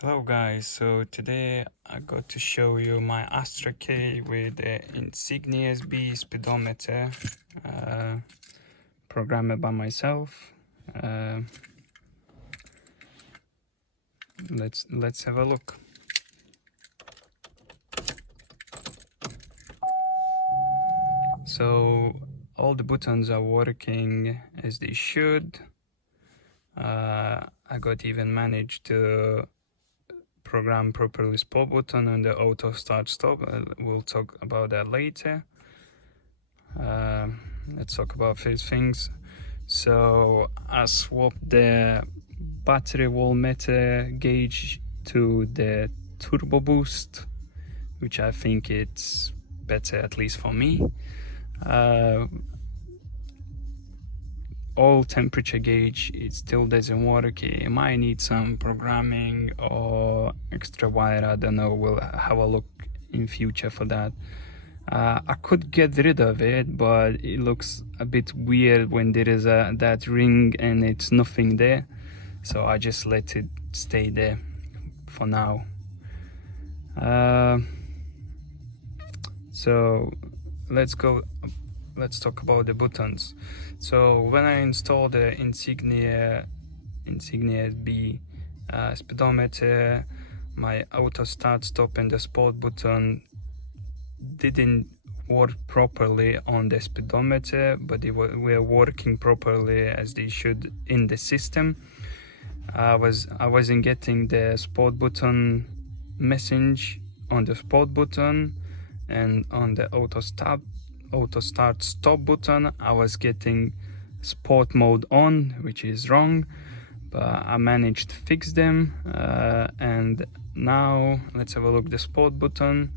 Hello guys, so today I got to show you my Astra key with the Insignia SB speedometer, programmed by myself. Let's have a look. So all the buttons are working as they should. I got even managed to program properly spot button and the auto start stop. We'll talk about that later. Let's talk about first things. So I swapped the battery voltmeter gauge to the turbo boost, which I think it's better, at least for me. Oil temperature gauge, it still doesn't work. It might need some programming or extra wire, I don't know. We'll have a look in future for that. I could get rid of it, but it looks a bit weird when there is that ring and it's nothing there, so I just let it stay there for now. So let's talk about the buttons. So when I installed the Insignia SB speedometer, my auto start stop and the spot button didn't work properly on the speedometer, but they were working properly as they should in the system. I wasn't getting the spot button message on the spot button, and on the auto start stop button I was getting sport mode on, which is wrong, but I managed to fix them. And now let's have a look. The sport button,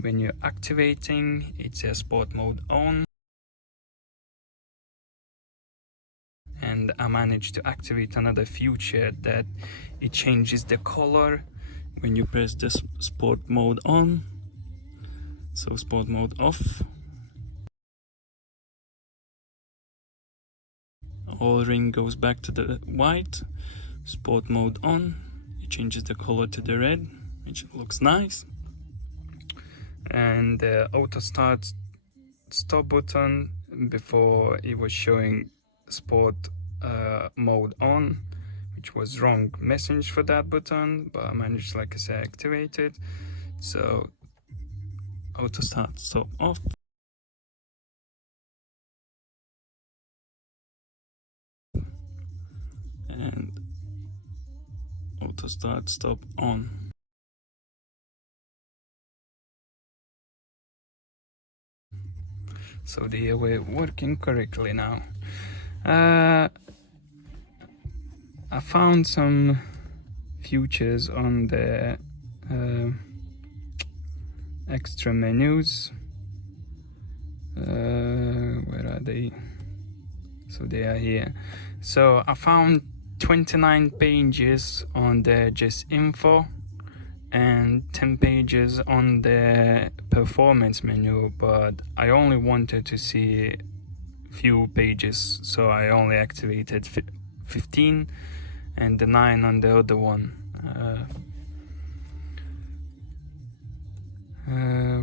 when you're activating, it says sport mode on, and I managed to activate another feature that it changes the color when you press the sport mode on. So sport mode off, all ring goes back to the white. Sport mode on, it changes the color to the red, which looks nice. And the auto start stop button, before it was showing sport mode on, which was wrong message for that button, but I managed, like I said, activate it. So auto start stop off, and auto start stop on. So they were working correctly now. I found some features on the extra menus. Where are they? So they are here. So I found 29 pages on the just info and 10 pages on the performance menu, but I only wanted to see few pages, so I only activated 15 and the 9 on the other one.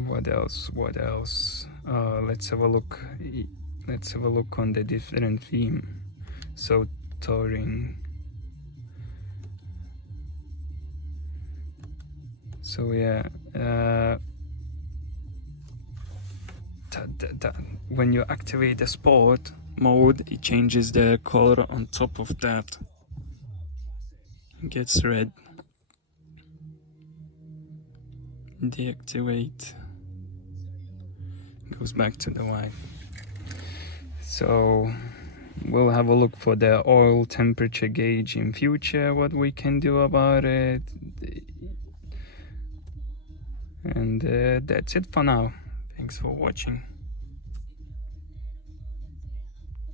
What else? Let's have a look on the different theme. So touring. So yeah, when you activate the sport mode, it changes the color on top of that. It gets red. Deactivate, goes back to the white. So we'll have a look for the oil temperature gauge in future, what we can do about it. And that's it for now. Thanks for watching.